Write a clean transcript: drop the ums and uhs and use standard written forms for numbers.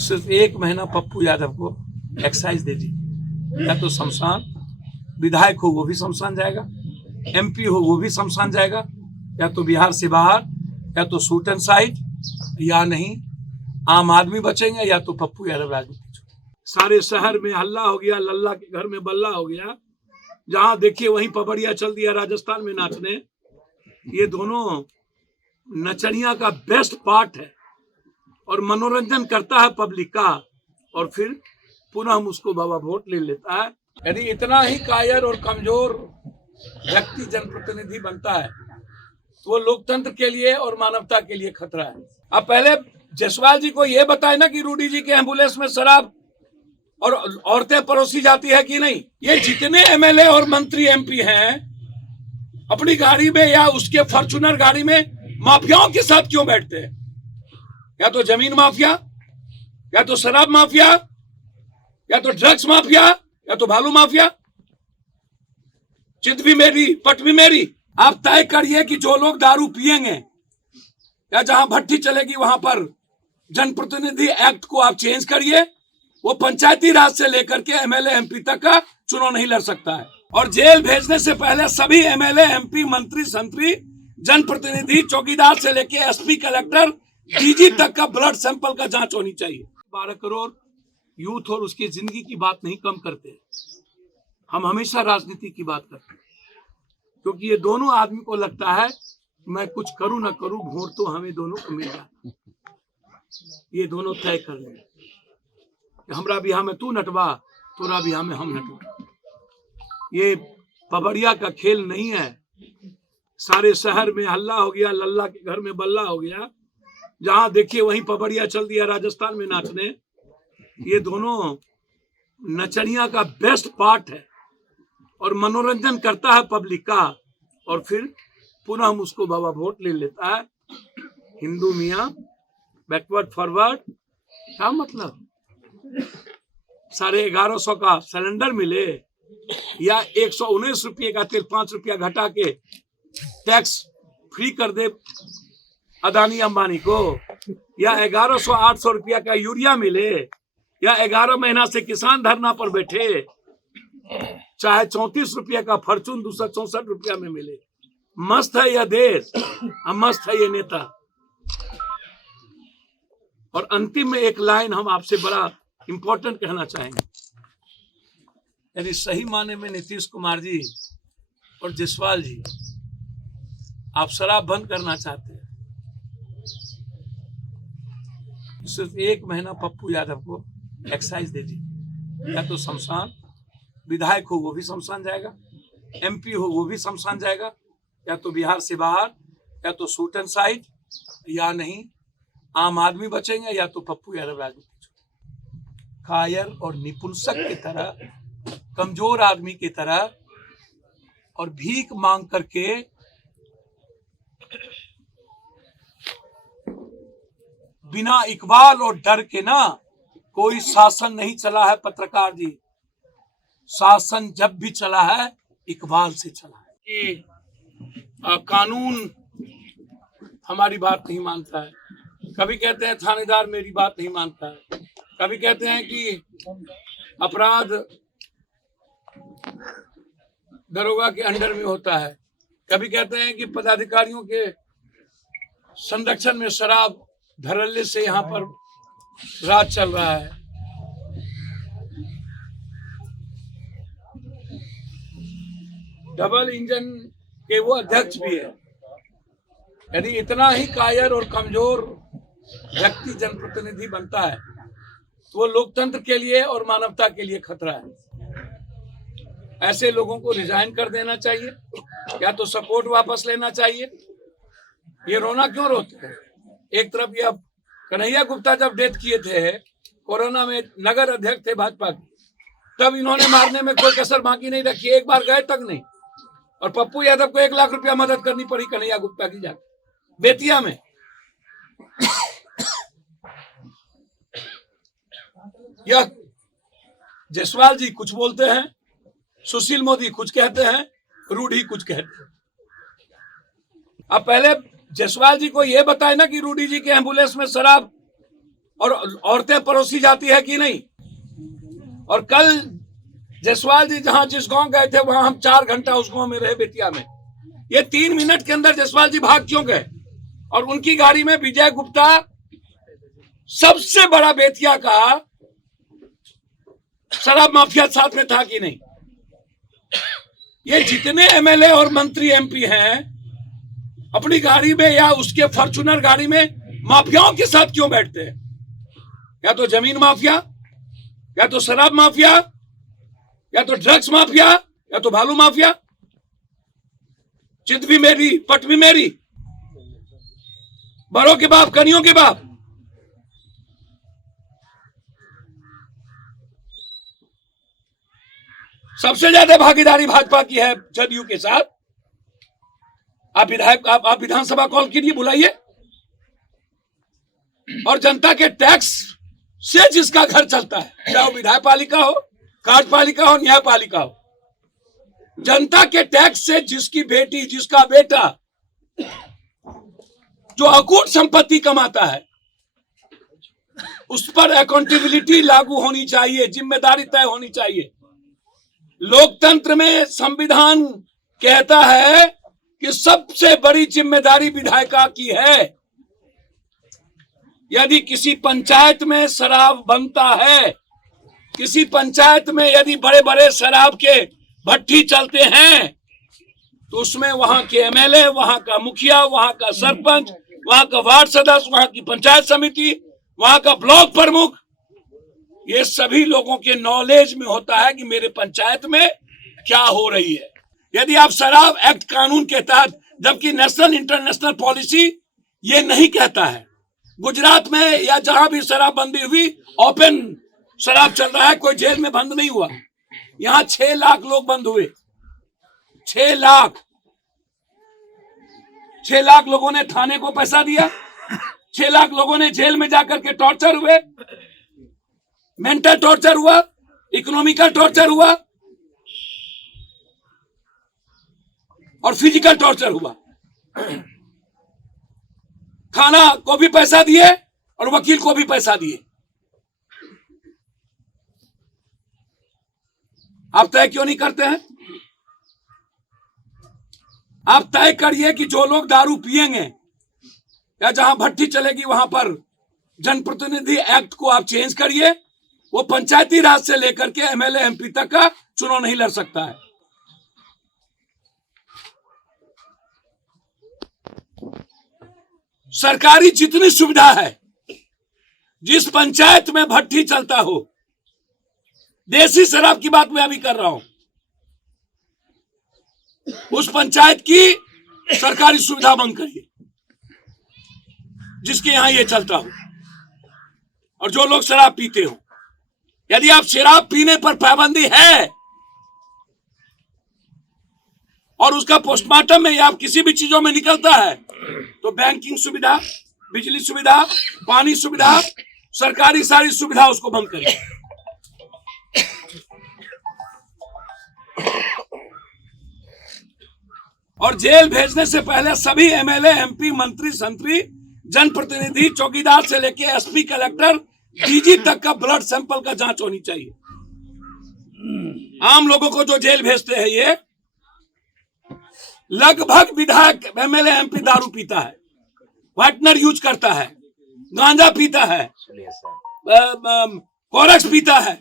सिर्फ 1 महीना पप्पू यादव को एक्साइज दे दी, या तो शमशान, विधायक हो वो भी शमशान जाएगा, MP हो वो भी शमशान जाएगा, या तो बिहार से बाहर, या तो शूट एंड साइड, या नहीं आम आदमी बचेंगे, या तो पप्पू यादव राजनीति। सारे शहर में हल्ला हो गया, लल्ला के घर में बल्ला हो गया। जहां देखिए वहीं पपड़िया चल दिया राजस्थान में नाचने। ये दोनों नचनिया का बेस्ट पार्ट है और मनोरंजन करता है पब्लिक का, और फिर पुनः उसको बाबा वोट ले लेता है। यदि इतना ही कायर और कमजोर व्यक्ति जनप्रतिनिधि बनता है तो वो लोकतंत्र के लिए और मानवता के लिए खतरा है। अब पहले जायसवाल जी को ये बताए ना कि रूडी जी के एम्बुलेंस में शराब और औरतें परोसी जाती है कि नहीं। ये जितने MLA और मंत्री MP हैं अपनी गाड़ी में या उसके फॉर्च्यूनर गाड़ी में माफियाओं के साथ क्यों बैठते हैं? या तो जमीन माफिया, या तो शराब माफिया, या तो ड्रग्स माफिया, या तो भालू माफिया। चित भी मेरी पट भी मेरी। आप तय करिए कि जो लोग दारू पिएंगे या जहां भट्टी चलेगी वहां पर जनप्रतिनिधि एक्ट को आप चेंज करिए। वो पंचायती राज से लेकर के MLA MP तक का चुनाव नहीं लड़ सकता है। और जेल भेजने से पहले सभी MLA MP मंत्री संतरी जनप्रतिनिधि चौकीदार से लेकर SP कलेक्टर DG तक का ब्लड सैंपल का जांच होनी चाहिए। 12 करोड़ यूथ और उसकी जिंदगी की बात नहीं कम करते, हम हमेशा राजनीति की बात करते हैं, क्योंकि ये दोनों आदमी को लगता है मैं कुछ करूं ना करूं वोट तो हमें दोनों को मिल जाए। ये दोनों तय कर लेंगे, हमरा बिहार में तू नटवा, तोरा बिहार में हम नटवा। ये पबड़िया का खेल नहीं है। सारे शहर में हल्ला हो गया, लल्ला के घर में बल्ला हो गया। जहां देखिए वहीं पबड़िया चल दिया राजस्थान में नाचने। ये दोनों नचनिया का बेस्ट पार्ट है और मनोरंजन करता है पब्लिक का, और फिर पुनः उसको बाबा वोट ले लेता है। हिंदू मियाँ बैकवर्ड फॉरवर्ड, क्या मतलब? 1150 का सिलेंडर मिले या 119 रुपये का तेल 5 रुपया घटा के टैक्स फ्री कर दे अदानी अंबानी को, या 1100-800 रुपया का यूरिया मिले, या 11 महीना से किसान धरना पर बैठे, चाहे 34 रुपया का फॉर्चून 264 रुपया में मिले। मस्त है यह देश, मस्त है ये नेता। और अंतिम में एक लाइन हम आपसे बड़ा इंपॉर्टेंट कहना चाहेंगे। यदि सही माने में नीतीश कुमार जी और जायसवाल जी आप शराब बंद करना चाहते हैं, सिर्फ 1 महीना पप्पू यादव को एक्साइज दे दी, या तो शमशान, विधायक हो वो भी शमशान जाएगा, MP हो वो भी शमशान जाएगा, या तो बिहार से बाहर, या तो शूट एंड साइड, या नहीं आम आदमी बचेंगे, या तो पप्पू यादव राजनीति। कायर और निपुंसक की तरह, कमजोर आदमी की तरह और भीख मांग करके बिना इकबाल और डर के ना कोई शासन नहीं चला है। पत्रकार जी, शासन जब भी चला है इकबाल से चला है कि कानून हमारी बात नहीं मानता है। कभी कहते हैं थानेदार मेरी बात नहीं मानता है, कभी कहते हैं कि अपराध दरोगा के अंडर में होता है, कभी कहते हैं कि पदाधिकारियों के संरक्षण में शराब धड़ल्ले से यहाँ पर राज चल रहा है। डबल इंजन के वो अध्यक्ष भी है। यदि इतना ही कायर और कमजोर व्यक्ति जनप्रतिनिधि बनता है तो वो लोकतंत्र के लिए और मानवता के लिए खतरा है। ऐसे लोगों को रिजाइन कर देना चाहिए, या तो सपोर्ट वापस लेना चाहिए। ये रोना क्यों रोते हैं? एक तरफ ये कन्हैया गुप्ता जब डेथ किए थे कोरोना में, नगर अध्यक्ष थे भाजपा के, तब इन्होंने मारने में कोई कसर बाकी नहीं रखी, एक बार गए तक नहीं। और पप्पू यादव को 1 लाख रुपया मदद करनी पड़ी कन्हैया गुप्ता की जाकर बेतिया में। यह जायसवाल जी कुछ बोलते हैं, सुशील मोदी कुछ कहते हैं, रूडी कुछ कहते हैं। अब पहले जायसवाल जी को यह बताए ना कि रूडी जी के एम्बुलेंस में शराब और औरतें परोसी जाती है कि नहीं। और कल जायसवाल जी जहां जिस गांव गए थे वहां हम 4 घंटा उस गांव में रहे, बेतिया में। ये 3 मिनट के अंदर जायसवाल जी भाग क्यों गए? और उनकी गाड़ी में विजय गुप्ता, सबसे बड़ा बेतिया का शराब माफिया साथ में था कि नहीं। ये जितने एमएलए और मंत्री एमपी हैं अपनी गाड़ी में या उसके फॉर्च्यूनर गाड़ी में माफियाओं के साथ क्यों बैठते हैं? या तो जमीन माफिया, या तो शराब माफिया, या तो ड्रग्स माफिया, या तो भालू माफिया। चित भी मेरी, पट भी मेरी, बड़ों के बाप कनियों के बाप। सबसे ज्यादा भागीदारी भाजपा की है जदयू के साथ। आप विधानसभा कॉल कीजिए, बुलाइए। और जनता के टैक्स से जिसका घर चलता है, चाहे वो विधायक पालिका हो, कार्यपालिका हो, न्यायपालिका हो, जनता के टैक्स से जिसकी बेटी, जिसका बेटा जो अकूट संपत्ति कमाता है, उस पर अकाउंटेबिलिटी लागू होनी चाहिए, जिम्मेदारी तय होनी चाहिए। लोकतंत्र में संविधान कहता है कि सबसे बड़ी जिम्मेदारी विधायिका की है। यदि किसी पंचायत में शराब बनता है, किसी पंचायत में यदि बड़े बड़े शराब के भट्टी चलते हैं, तो उसमें वहां के एमएलए, वहां का मुखिया, वहां का सरपंच, वहां का वार्ड सदस्य, वहां की पंचायत समिति, वहां का ब्लॉक प्रमुख, ये सभी लोगों के नॉलेज में होता है कि मेरे पंचायत में क्या हो रही है। यदि आप शराब एक्ट कानून के तहत, जबकि नेशनल इंटरनेशनल पॉलिसी ये नहीं कहता है, गुजरात में या जहां भी शराबबंदी हुई ओपन शराब चल रहा है, कोई जेल में बंद नहीं हुआ। यहां 6 लाख लोग बंद हुए, 6 लाख 6 लाख लोगों ने थाने को पैसा दिया, 6 लाख लोगों ने जेल में जाकर के टॉर्चर हुए, मेंटल टॉर्चर हुआ, इकोनॉमिकल टॉर्चर हुआ और फिजिकल टॉर्चर हुआ। थाना को भी पैसा दिए और वकील को भी पैसा दिए। आप तय क्यों नहीं करते हैं? आप तय करिए कि जो लोग दारू पिएंगे या जहां भट्टी चलेगी वहां पर जनप्रतिनिधि एक्ट को आप चेंज करिए। वो पंचायती राज से लेकर के एमएलए एमपी तक का चुनाव नहीं लड़ सकता है। सरकारी जितनी सुविधा है, जिस पंचायत में भट्टी चलता हो, देसी शराब की बात मैं अभी कर रहा हूं, उस पंचायत की सरकारी सुविधा बंद करिए जिसके यहां ये चलता हो। और जो लोग शराब पीते हो, यदि आप शराब पीने पर पाबंदी है और उसका पोस्टमार्टम में या आप किसी भी चीजों में निकलता है, तो बैंकिंग सुविधा, बिजली सुविधा, पानी सुविधा, सरकारी सारी सुविधा उसको बंद करिए। और जेल भेजने से पहले सभी एमएलए, एमपी, मंत्री, संतरी, जनप्रतिनिधि, चौकीदार से लेके एसपी, कलेक्टर, डीजी तक का ब्लड सैंपल का जांच होनी चाहिए। आम लोगों को जो जेल भेजते हैं, ये लगभग विधायक, एमएलए, एमपी दारू पीता है, व्हाइटनर यूज करता है, गांजा पीता है, कोरस पीता है,